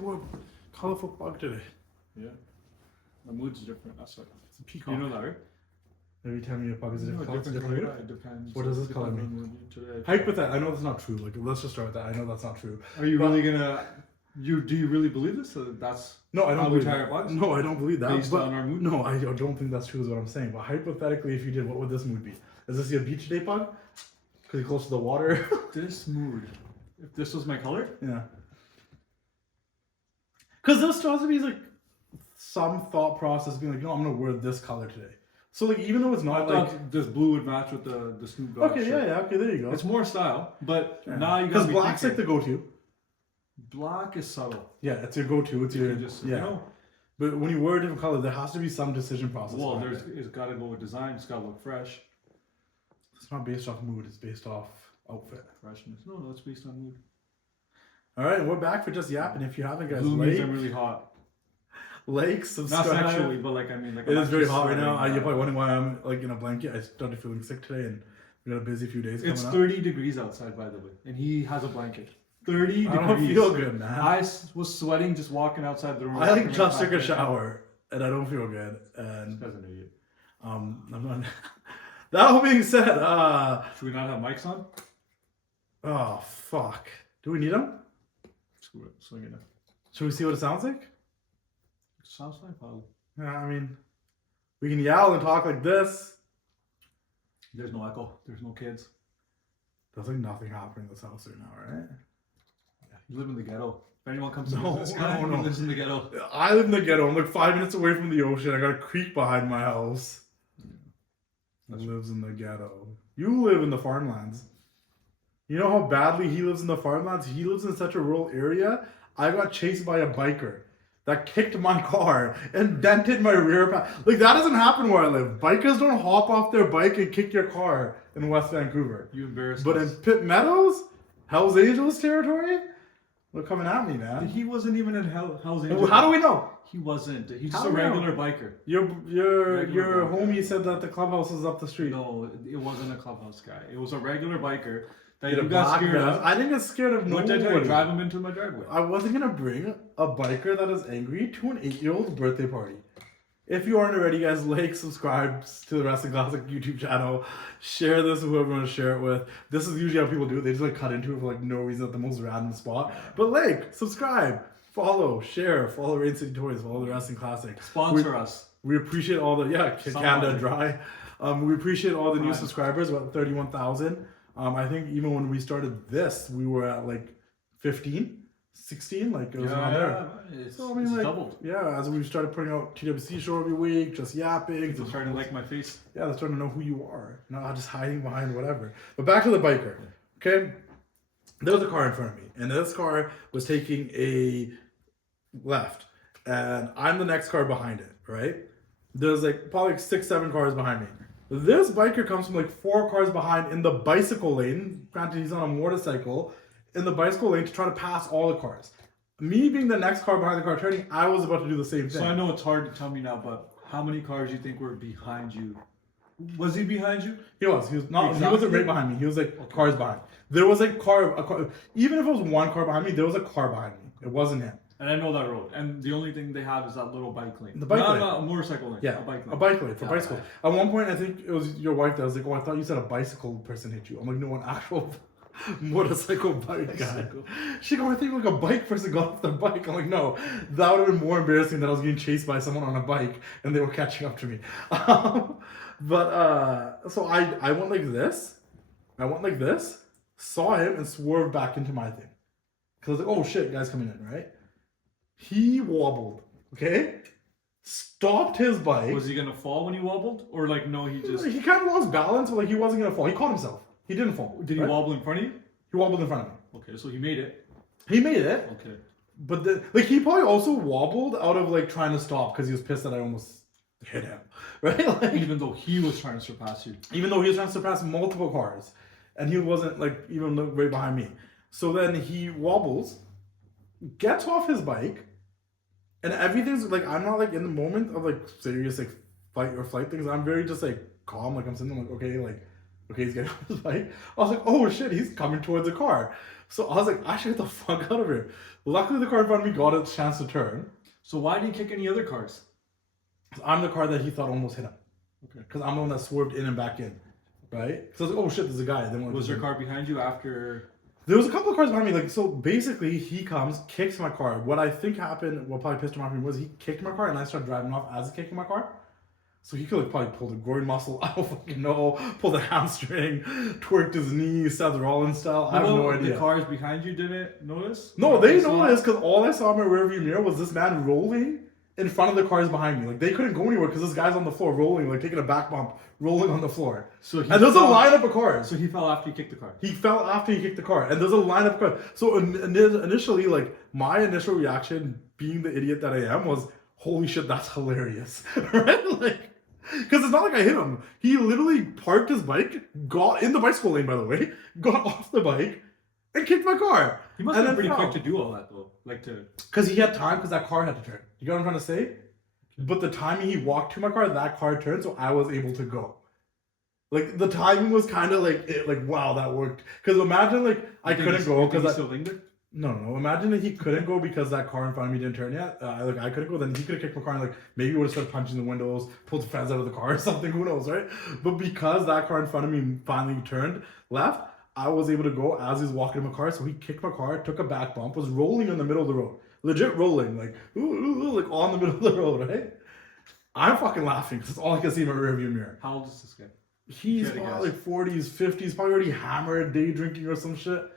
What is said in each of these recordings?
what colorful bug today. Yeah. My mood's different. That's like It's a peacock. you know that, right? Every time you bug is a different color. It's a different color. mood. It depends. What does this color Depends mean? on the mood today. Hype with that. I know that's not true. Like, let's just start with that. I know that's not true. Are you really gonna? Do you really believe this? So that's No, I don't how we believe tie that. our bugs? No, I don't believe that. Based but, on our mood? No, I don't think that's true is what I'm saying. But hypothetically, if you did, what would this mood be? Is this your beach day bug? Because you're close to the water? This mood. If this was my color, Yeah. Because there still has to be like some thought process being like, I'm gonna wear this color today. So like even though it's I not thought like this blue would match with the Snoop Dogg okay, shirt. yeah, okay, there you go. It's more style, but Yeah. now you got because black's like the go-to. black is subtle. Yeah, it's your go-to. It's your You just yeah. you know. But when you wear a different color, there has to be some decision process. Well, behind it's got to go with design. It's got to look fresh. it's not based off mood. It's based off outfit. Freshness. No, it's based on mood. All right, and we're back for Just Yappin. If you haven't, guys, Blue means I'm really hot. like, Not subscribe. sexually, but like I mean, like It I'm is very actually hot right now. sweating. You're probably wondering why I'm like in a blanket. I started feeling sick today, and we got a busy few days It's coming up. 30 degrees outside, by the way, and he has a blanket. 30 degrees. I don't feel good, man. I was sweating just walking outside the room. I like just took a shower, and I don't feel good. This And guy's an idiot. I'm not. That all being said, Should we not have mics on? oh fuck, do we need them? Screw it. Swing it. Should we see what it sounds like? Sounds fine, probably. Yeah, I mean, we can yell and talk like this. There's no echo. There's no kids. There's like nothing happening in this house right now, right? Yeah, you live in the ghetto. If anyone comes to No, visit this guy, no. he lives in the ghetto. I live in the ghetto. I'm like 5 minutes away from the ocean. I got a creek behind my house. That's He lives in the ghetto. You live in the farmlands. You know how badly he lives in the farmlands? He lives in such a rural area. I got chased by a biker that kicked my car and dented my rear pack. Like, that doesn't happen where I live. Bikers don't hop off their bike and kick your car in West Vancouver. You embarrassed But us. in Pitt Meadows, Hell's Angels territory, they're coming at me, man. He wasn't even in Hell's Angels. How do we know? He wasn't. He's How just a do we know? regular biker. Your Regular biker. homie said that the clubhouse is up the street. No, it wasn't a clubhouse guy. It was a regular biker that He had you a got black scared vest. of. I didn't get scared of What did I nobody. drive him into my driveway? I wasn't gonna bring a biker that is angry to an 8-year-old's birthday party. If you aren't already, guys, like, subscribe to the Wrestling Classic YouTube channel. Share this with whoever you want to share it with. This is usually how people do it. They just like cut into it for like no reason at the most random spot. But like, subscribe, follow, share, follow Rain City Toys, follow the Wrestling Classic. Sponsor us. We appreciate all the Canada Dry. We appreciate all the new Right. subscribers. About 31,000. I think even when we started this, we were at like 15, 16. Like it was around there. It's, So I mean, it's like, doubled. yeah, as we started putting out TWC Show every week, Just Yapping. People starting to like my face. Yeah, they're starting to know who you are, not just hiding behind whatever. But back to the biker, okay? There was a car in front of me, and this car was taking a left, and I'm the next car behind it, right? There's like probably like 6, 7 cars behind me. This biker comes from like 4 cars behind in the bicycle lane. Granted, he's on a motorcycle in the bicycle lane to try to pass all the cars. Me being the next car behind the car turning, I was about to do the same thing. So I know it's hard to tell me now, but how many cars do you think were behind you? Was he behind you? He was not. He Exactly. wasn't right behind me. He was like cars behind. There was like a car. Even if it was one car behind me, there was a car behind me. It wasn't him. And I know that road. And the only thing they have is that little bike lane. The bike lane. Not a motorcycle lane. Yeah, A bike lane. a bike lane for Yeah, bicycles. At one point, I think it was your wife that was like, "Oh, I thought you said a bicycle person hit you." I'm like, "No, an actual motorcycle bike guy." Bicycle. She go, "I think like a bike person got off their bike." I'm like, "No, that would have been more embarrassing that I was getting chased by someone on a bike and they were catching up to me." So I went like this. I went like this, saw him, and swerved back into my thing. Cause I was like, "Oh shit, guy's coming in, right?" He wobbled, okay? Stopped his bike. Was he going to fall when he wobbled? Or like, no, he just... He kind of lost balance, but like he wasn't gonna fall. He caught himself. He didn't fall. Did he right? wobble in front of you? He wobbled in front of me. Okay, so he made it. He made it, Okay. but like he probably also wobbled out of like trying to stop because he was pissed that I almost hit him, right? Like Even though he was trying to surpass you. even though he was trying to surpass multiple cars, and he wasn't like even right behind me. So then he wobbles, gets off his bike, and everything's like I'm not like in the moment of like serious like fight or flight things. I'm very just like calm, like I'm sitting there like okay, like Okay, he's getting off his bike. I was like, oh shit, he's coming towards the car. So I was like, I should get the fuck out of here. Luckily, the car in front of me got a chance to turn. So why didn't you kick any other cars? I'm the car that he thought almost hit him. Okay. Because I'm the one that swerved in and back in. Right? Because I was like, oh shit, there's a guy. Then Was your car behind you after? There was a couple of cars behind me. Like, so basically, he comes, kicks my car. What I think happened, what probably pissed him off was he kicked my car and I started driving off as he kicking my car. So he could have probably pulled a groin muscle, I don't fucking know, pulled a hamstring, twerked his knee, Seth Rollins style. I have no idea. The cars behind you didn't notice? No, they noticed because all I saw in my rearview mirror was this man rolling in front of the cars behind me. Like, they couldn't go anywhere because this guy's on the floor rolling, like taking a back bump, rolling on the floor. And there's a lineup of cars. So he fell after you kicked the car? He fell after he kicked the car. And there's a lineup of cars. So initially, like, my initial reaction, being the idiot that I am, was, holy shit, that's hilarious. Right? Like, because it's not like I hit him. He literally parked his bike, got in the bicycle lane, by the way, got off the bike, and kicked my car. He must have been pretty quick to do all that, though. Like to... Because he had time, because that car had to turn. You get what I'm trying to say? But the timing he walked to my car, that car turned, so I was able to go. Like, the timing was kind of like, wow, that worked. Because imagine, like, I couldn't go because I... still lingered? No. Imagine that he couldn't go because that car in front of me didn't turn yet. I couldn't go. Then he could have kicked my car and, like, maybe would have started punching the windows, pulled the fans out of the car or something. Who knows, right? But because that car in front of me finally turned left, I was able to go as he was walking to my car. So he kicked my car, took a back bump, was rolling in the middle of the road. Legit rolling, like, like on the middle of the road, right? I'm fucking laughing because it's all I can see in my rearview mirror. How old is this guy? He's probably like 40s, 50s, probably already hammered, day drinking or some shit.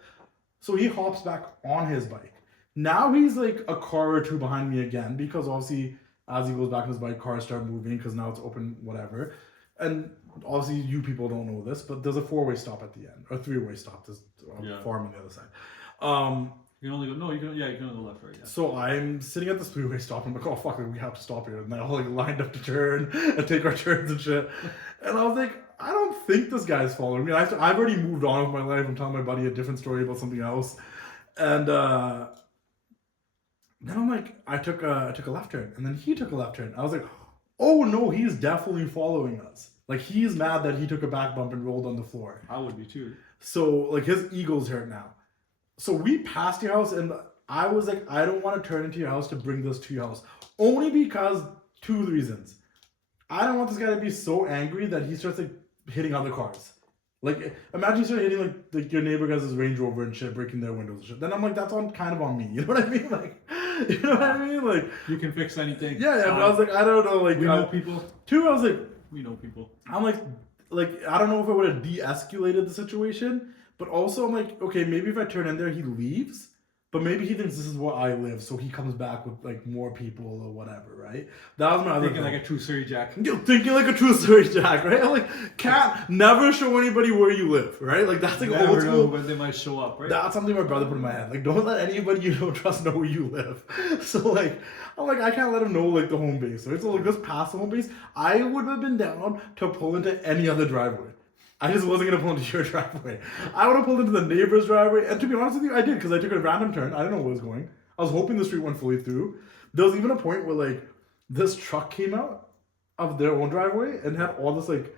So he hops back on his bike. Now he's like a car or two behind me again because obviously as he goes back on his bike, cars start moving because now it's open, whatever. And obviously you people don't know this, but there's a 4-way stop at the end, or 3-way stop. There's a farm on the other side. You can only go, no, you can only go left, right? Yeah. So I'm sitting at this 3-way stop. I'm like, oh fuck it, we have to stop here. And they're all like lined up to turn and take our turns and shit. And I was like, I don't think this guy's following me. I've already moved on with my life. I'm telling my buddy a different story about something else. And then I'm like, I took a left turn, and then he took a left turn. I was like, oh no, he's definitely following us. Like, he's mad that he took a back bump and rolled on the floor. I would be too. So like his ego's hurt now. So we passed your house, and I was like, I don't want to turn into your house to bring this to your house. Only because 2 reasons. I don't want this guy to be so angry that he starts like hitting other cars. Like, imagine you start hitting like your neighbor guys' Range Rover and shit, breaking their windows and shit. Then I'm like, that's kind of on me. You know what I mean? Like, you know what I mean? Like, you can fix anything. Yeah. But I was like, I don't know. Like, we know people. 2, I was like, we know people. I'm like I don't know if it would have de-escalated the situation, but also I'm like, okay, maybe if I turn in there, he leaves. But maybe he thinks this is where I live, so he comes back with like more people or whatever, right? That was my other thinking thing. Like a true Surrey Jack. Thinking like a true Surrey Jack, right? Like, can't never show anybody where you live, right? Like, that's like never old school. know when they might show up, right? That's something my brother put in my head. Like, don't let anybody you don't trust know where you live. So like, I'm like, I can't let him know like the home base, right? So like, just past the home base, I would have been down to pull into any other driveway. I just wasn't going to pull into your driveway. I would have pulled into the neighbor's driveway. And to be honest with you, I did, because I took a random turn. I didn't know where it was going. I was hoping the street went fully through. There was even a point where, like, this truck came out of their own driveway and had all this, like,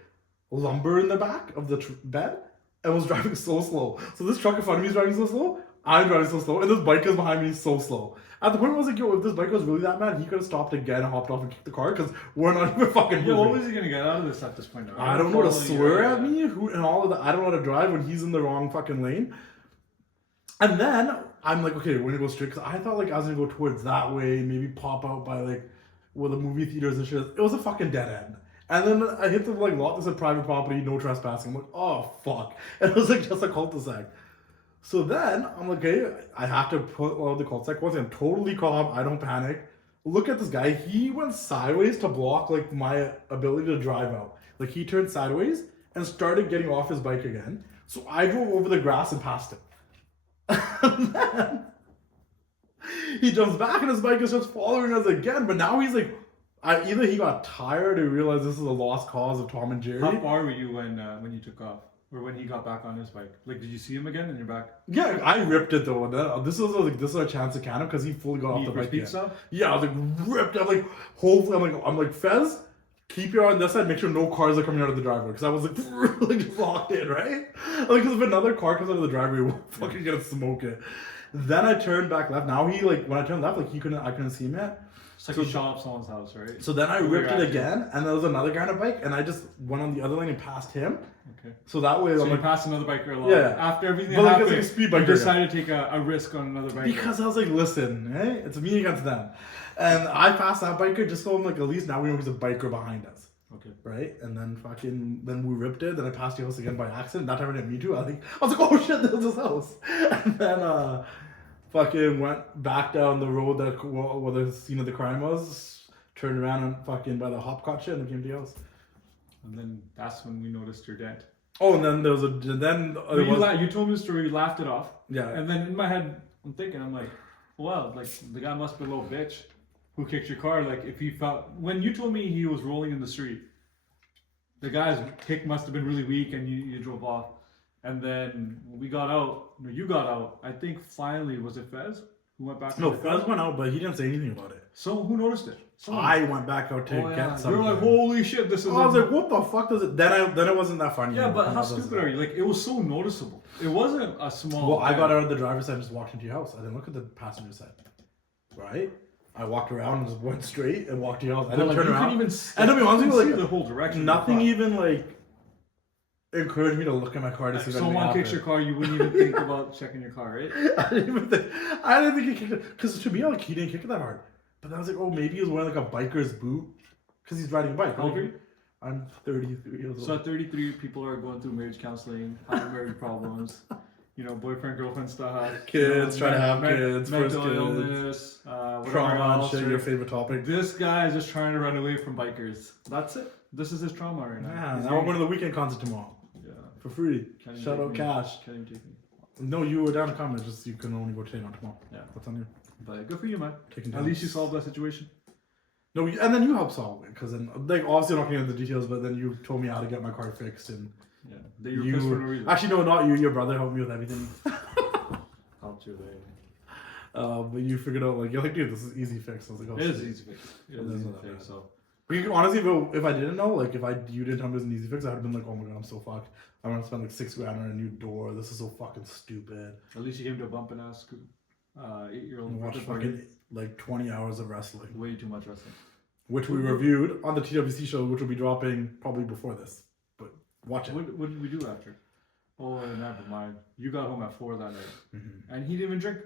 lumber in the back of the bed and was driving so slow. So this truck in front of me is driving so slow. I'm driving so slow. And this bike is behind me so slow. At the point where I was like, yo, if this bike was really that mad, he could have stopped again, hopped off and kicked the car, because we're not even fucking moving. Yeah, what was he going to get out of this at this point? I don't know, to swear at me and all of that. I don't know how to drive when he's in the wrong fucking lane. And then I'm like, okay, we're going to go straight, because I thought like I was going to go towards that way, maybe pop out by like where the movie theaters and shit. It was a fucking dead end. And then I hit the like lot that said private property, no trespassing. I'm like, oh fuck. And it was like just a cul-de-sac. So then I'm like, okay, I have to put all the cul-de-sac. Once I'm totally calm, I don't panic. Look at this guy. He went sideways to block like my ability to drive out. Like, he turned sideways and started getting off his bike again. So I drove over the grass and passed him. And then he jumps back on his bike and starts following us again. But now he's like, either he got tired or realized this is a lost cause of Tom and Jerry. How far were you when you took off? Or when he got back on his bike? Like, did you see him again and you're back? Yeah, I ripped it though. And then, this was a chance to can him because he fully got off the bike. Pizza? Yeah, I was like ripped. I'm like, hopefully, I'm like Fez, keep your eye on this side, make sure no cars are coming out of the driveway. Because I was like, really just locked in, right? Like, because if another car comes out of the driveway, we're fucking gonna smoke it. Then I turned back left. Now he, like, when I turned left, like, I couldn't see him yet. It's like you shot up someone's house, right? So then I ripped it again, and there was another guy on a bike, and I just went on the other lane and passed him. Okay. So that way, So I'm you like, passed another biker along. Yeah. After everything But, like, happened, it's like a speed you biker decided to take a risk on another biker. because I was like, listen, hey, it's me against them. And I passed that biker just so I'm like, at least now we know he's a biker behind us. Okay. Right? And then then we ripped it, then I passed your house again by accident. That time I didn't mean to. I was like, oh shit, this is his house. And then fucking went back down the road where the scene of the crime was. Turned around and fucking by the hopscotch shit and came to your house. And then that's when we noticed your dent. Oh, and then there was You told me the story, you laughed it off. Yeah. And then in my head, I'm like, well, like the guy must be a little bitch who kicked your car. Like if he felt, when you told me he was rolling in the street, the guy's kick must have been really weak and you drove off. And then when you got out, I think finally, was it Fez who went back? No, Fez went out, but he didn't say anything about it. So who noticed it? Someone. I went back out to get something. You're like, holy shit, this is. I was like, what the fuck does it? Then it wasn't that funny. Yeah, but how stupid are you? Like, it was so noticeable. It wasn't a small. Well, I got out of the driver's side and just walked into your house. I didn't look at the passenger side. Right? I walked around and just went straight and walked to your house. I didn't turn around. And to be honest with you, like, the whole direction. nothing even like encouraged me to look at my car to see if someone kicks your car, you wouldn't even think about checking your car, right? I didn't think he kicked it. Because to me, like, he didn't kick it that hard. But then I was like, oh, maybe he was wearing like a biker's boot because he's riding a bike. How old are you? I'm 33 years old. So at 33, people are going through marriage counseling, having marriage problems, boyfriend, girlfriend stuff. Kids, trying to have kids, first mental kids. illness, Trauma and else, shit, right? your favorite topic. This guy is just trying to run away from bikers. That's it. This is his trauma right now. Yeah, now we're going to the weekend concert tomorrow. Yeah. For free. Can you Shout take out me? Cash. Can you take me? No, you were down to comment, just you can only go today, not tomorrow. Yeah. What's on you? But good for you, man. Taking At least you solved that situation. No, and then you helped solve it, because then, like, obviously I'm not getting into the details, but then you told me how to get my car fixed, and yeah, that you were pissed for no reason. Actually, no, not you. Your brother helped me with everything. Helped you there. But you figured out, like, you're like, dude, this is easy fix. I was like, oh, It is shit. easy fix. It is easy fix. So. But honestly, if I didn't know, like, you didn't tell me it was an easy fix, I would have been like, oh my god, I'm so fucked. I'm gonna spend like $6,000 on a new door. This is so fucking stupid. At least you came to a bumping ass 8-year-old. Watch fucking like 20 hours of wrestling. Way too much wrestling. Which we reviewed on the TWC Show, which will be dropping probably before this. But watch it. What did we do after? Oh, never mind. You got home at 4 that night. Mm-hmm. And he didn't even drink.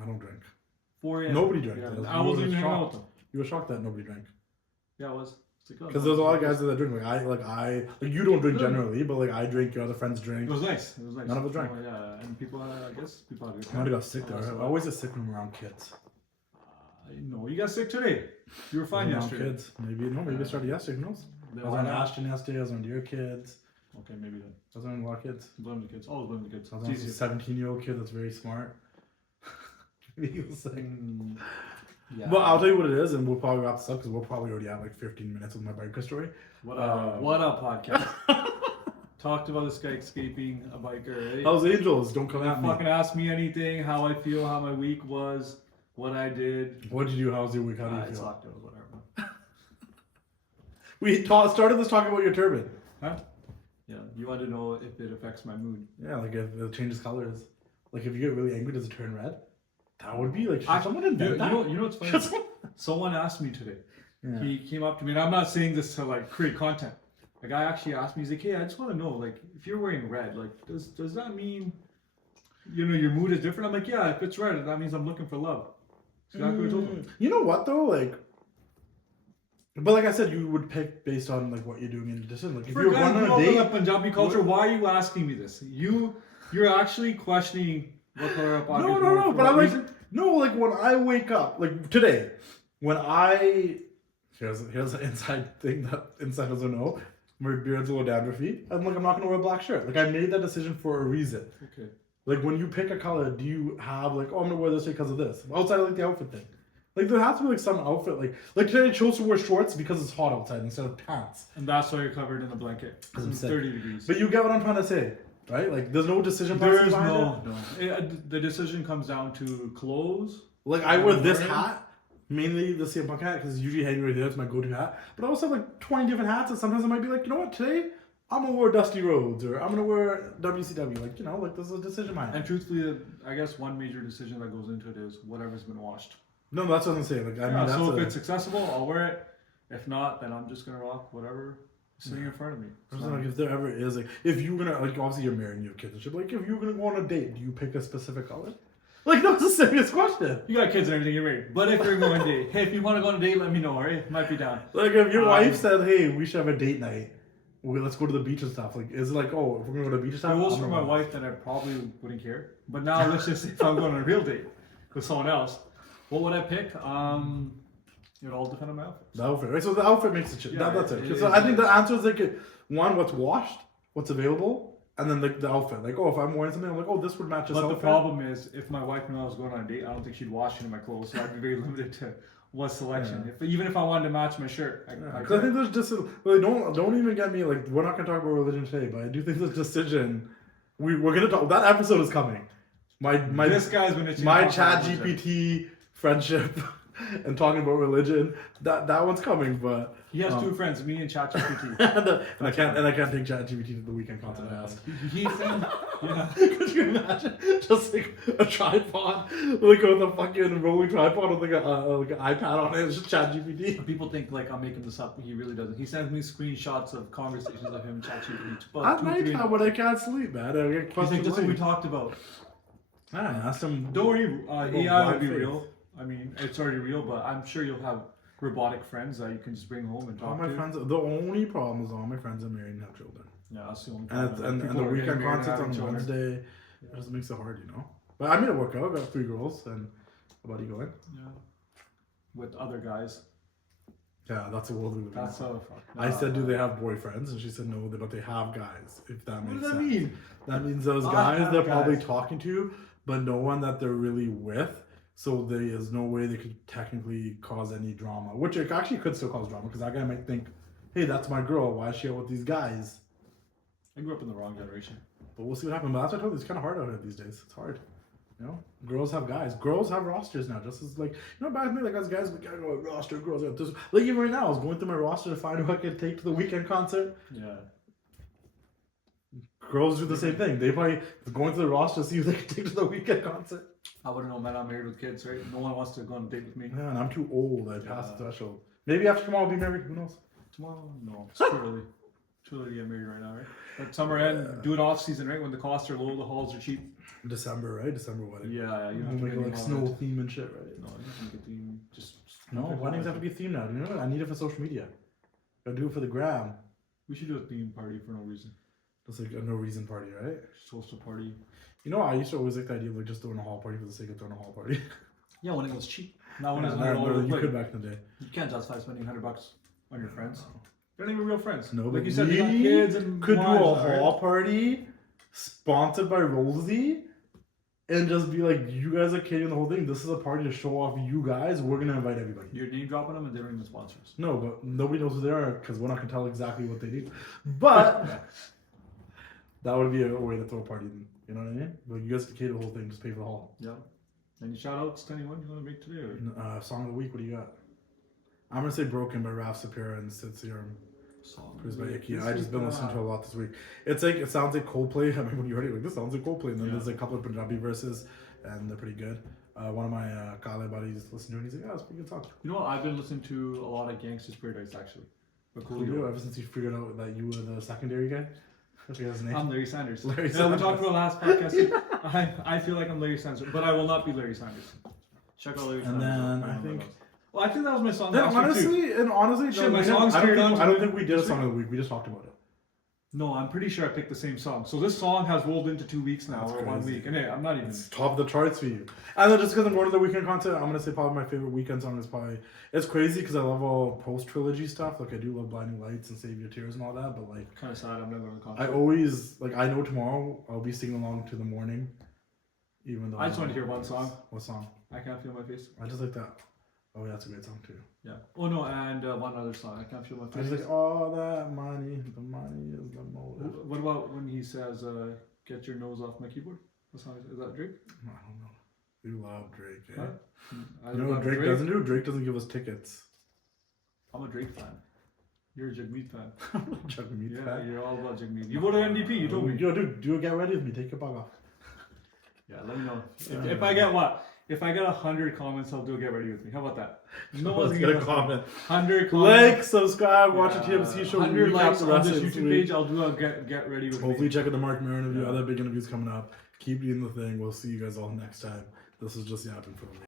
I don't drink. 4 a.m. Nobody drank. Yeah, I wasn't even hanging out with him. You were shocked that nobody drank. Yeah, I was. Because there's a lot of guys that drink. Like you don't drink generally, but like I drink. Your other friends drink. It was nice. None of us drank. Oh, yeah, and people, I guess people had a good I time. might have got sick there. I always get sick when I'm around kids. No, you got sick today. You were fine yesterday. Kids. Maybe it started yesterday. Who knows? I was on Ashton yesterday. I was on your kids. Okay, maybe then. I was on a lot of kids. Blame the kids. Always blame the kids. I was on a 17-year-old kid that's very smart. He was sick. Yeah. But I'll tell you what it is, and we'll probably wrap this up because we're probably already at like 15 minutes with my biker story. What up, podcast? Talked about this guy escaping a biker, right? How's Angels? Don't come at me. Fucking ask me anything, how I feel, how my week was, what I did. What did you do? How's your week? How do you It's feel? locked out, whatever. We started this talking about your turban. Huh? Yeah, you want to know if it affects my mood. Yeah, like if it changes colors. Like if you get really angry, does it turn red? That would be like, Actually, someone invent that? You know what's funny? Someone asked me today. Yeah. He came up to me, and I'm not saying this to like create content. A guy actually asked me, he's like, hey, I just want to know, like, if you're wearing red, like, does that mean, your mood is different? I'm like, yeah, if it's red, that means I'm looking for love. That's exactly what I told him. You know what though, like, but like I said, you would pick based on like what you're doing in the decision. Like if you're going on a date, Punjabi culture, why are you asking me this? You're actually questioning what color of pocket. No, but I'm like, no, like when I wake up, like today, when here's an inside thing that insiders don't know. My beard's a little dandruffy. I'm like, I'm not gonna wear a black shirt. Like I made that decision for a reason. Okay. Like when you pick a color, do you have like, oh, I'm gonna wear this because of this? Outside of like the outfit thing. Like there has to be like some outfit, like today I chose to wear shorts because it's hot outside instead of pants. And that's why you're covered in a blanket. Because it's 30 degrees. But you get what I'm trying to say, right? Like there's no decision There process. is no. The decision comes down to clothes. Like I wear this hat Mainly the CM Punk hat because it's usually hanging right there. It's my go-to hat. But I also have like 20 different hats, and sometimes I might be like, you know what, today I'm gonna wear Dusty Rhodes or I'm gonna wear WCW. Like, you know, like this is a decision I have. And truthfully, I guess one major decision that goes into it is whatever's been washed. No, that's what I'm saying. Like, I mean, that's so if it's accessible, I'll wear it. If not, then I'm just gonna rock whatever is sitting in front of me. Like, if there ever is like, if you're gonna like, obviously you're married and you have kids and shit. But like, if you're gonna go on a date, do you pick a specific color? Like, that's a serious question. You got kids and everything, you're married. But if you're going on a date, hey, if you want to go on a date, let me know, alright? Might be down. Like, if your wife said, hey, we should have a date night, let's go to the beach and stuff. Like, is it like, oh, if we're gonna go to the beach and stuff? If it was for my wife, then I probably wouldn't care. But now, let's just say if I'm going on a real date with someone else, what would I pick? It would all depend on my outfit. The outfit, right? So the outfit makes it. Yeah, that's it. it So is, I think the answer is like, one, what's washed, what's available. And then the outfit, like, oh, if I'm wearing something, I'm like, oh, this would match this outfit. But the problem is, if my wife knew I was going on a date, I don't think she'd wash any of my clothes, so I'd be very limited to what selection. Yeah. Even if I wanted to match my shirt, I think there's just don't even get me like we're not gonna talk about religion today, but I do think this decision we're gonna talk. That episode is coming. My this guy's been itching my to talk Chat about religion. GPT friendship and talking about religion. That one's coming, but. He has two friends, me and ChatGPT. and I can't take ChatGPT to the weekend concert. I asked. He said, yeah. Could you imagine just like a tripod, like with a fucking rolling tripod with like an iPad on it? It's just ChatGPT. People think like I'm making this up, but he really doesn't. He sends me screenshots of conversations of him and ChatGPT. At nighttime when I can't sleep, man. I get I think that's what we talked about. I asked him. Don't worry, AI will be real. I mean, it's already real, but I'm sure you'll have robotic friends that you can just bring home and talk all my to. friends. The only problem is all my friends are married and have children. Yeah, that's the only And problem. and the weekend concerts on Wednesday. It just makes it hard, you know. But I made it work out. I got 3 girls and a buddy going. Yeah. With other guys. Yeah, that's a world we live in. That's so fuck. I said, do they have boyfriends? And she said, no, but they have guys, if that What makes does that sense. mean? That means those I guys have they're probably guys. talking to, but no one that they're really with. So there is no way they could technically cause any drama, which it actually could still cause drama because that guy might think, hey, that's my girl. Why is she out with these guys? I grew up in the wrong generation. But we'll see what happens. But that's what I told you. It's kind of hard out here these days. It's hard. You know, girls have guys. Girls have rosters now. Just as like, you know, back in the day, like us guys, we gotta go roster. Girls got this. Like even right now, I was going through my roster to find who I could take to the weekend concert. Yeah. Girls do the same thing. They probably going to the roster to see who they can take to the weekend concert. I wouldn't know, man. I'm married with kids, right? No one wants to go on a date with me. Yeah, and I'm too old. I passed the threshold. Maybe after tomorrow I'll be married. Who knows? Tomorrow? No. It's too early. Too early to get married right now, right? But summer end, do it off season, right? When the costs are low, the halls are cheap. December, right? December wedding. Yeah, you You don't have to make get it like any snow wallet. theme and shit, right? No, you can get the just. No, weddings have to be themed now. You know what? I need it for social media. Gotta do it for the gram. We should do a theme party for no reason. Just like a no reason party, right? Just host a party. You know, I used to always like the idea of like just throwing a hall party for the sake of throwing a hall party. Yeah, when it was cheap. Now when Yeah, it's no, $100 you a could plate. back in the day. You can't justify spending $100 on your friends. They're not even real friends. No, like but you said, they got we kids and could do a wives, right? hall party sponsored by Rosie and just be like, you guys are kidding the whole thing. This is a party to show off you guys. We're gonna invite everybody. You're name dropping them and they don't even sponsor us. No, but nobody knows who they are because we're not gonna tell exactly what they do. But that would be a way to throw a party. You know what I mean? Like you guys can cater the whole thing, just pay for the hall. Yeah. Any shout outs to anyone you want to make today? Or? Song of the week. What do you got? I'm gonna say "Broken" by Raf Sapira and Sid Serum. Song. Produced by Icky. This I just week, been listening to a lot this week. It's like it sounds like Coldplay. I mean, when you heard it, like this sounds like Coldplay. And then there's like a couple of Punjabi verses, and they're pretty good. One of my Kale buddies listened to it. And he's like, "Yeah, it's a pretty good song." You know what? I've been listening to a lot of Gangsta's Paradise actually. But Cool. Ever since you figured out that you were the secondary guy. I forget his name. I'm Larry Sanders. Larry We Sanders. talked about last podcast. I feel like I'm Larry Sanders, but I will not be Larry Sanders. Check out Larry And Sanders. then out. I think. Well, I think that was my song Then last week too. honestly, Shit, my we song's didn't- carried on to I don't the- think we did a song of the week. We just talked about it. No, I'm pretty sure I picked the same song. So this song has rolled into 2 weeks now, That's or 1 crazy. week. And hey, I'm not even. It's top of the charts for you. And then just because I'm going to the weekend concert, I'm gonna say probably my favorite weekend song is probably. It's crazy because I love all post trilogy stuff. Like I do love Blinding Lights and Save Your Tears and all that. But like Kind of sad. I'm never on the concert. I always like I know tomorrow I'll be singing along to the morning. Even though I just want to hear one song. What song? I Can't Feel My Face. I just like that. Oh, yeah, that's a great song too. Yeah. Oh no, and one other song. I Can't Feel My I Face. just like all that money. The money is the motive. What about when he says, "Get your nose off my keyboard"? What song is that? Drake? I don't know. You love Drake, eh? Huh? I You know what love Drake doesn't do? Drake doesn't give us tickets. I'm a Drake fan. You're a Jagmeet fan. Chuck me Yeah, you're all about Jagmeet. You voted NDP. You told me. Yo, dude, do a get ready with me. Take your bug off. Yeah, let me know. If I get what? If I get 100 comments, I'll do a get ready with me. How about that? No one's gonna gonna comment. 100 comments. Like, subscribe, watch the TWC Show. 100 recap likes the on rest this of YouTube week. page. I'll do a get ready with Hopefully, me. check out the Mark Maron interview. Yeah. Other big interviews coming up. Keep doing the thing. We'll see you guys all next time. This is Just Yappin for the week.